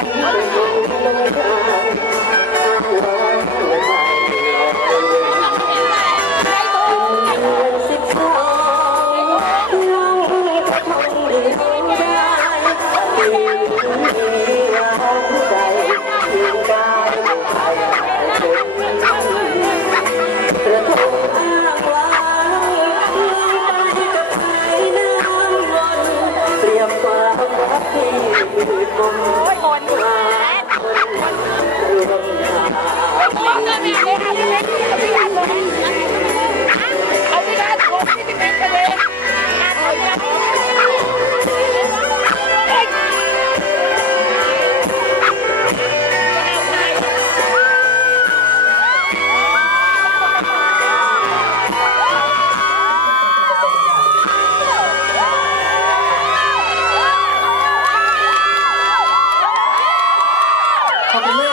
ข อบคุ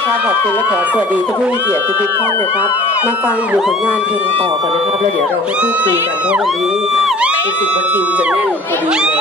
ครับขอบคุณและขอสวัสดีทุกผู้มีเกียรติทุกท่านนะครับ มาฟังอยู่ผลงานเพลงต่อก่อนนะครับ แล้วเดี๋ยวเราจะพูดคุยกันเพราะวันนี้รู้สึกว่าคิวจะแน่นพอดีเลย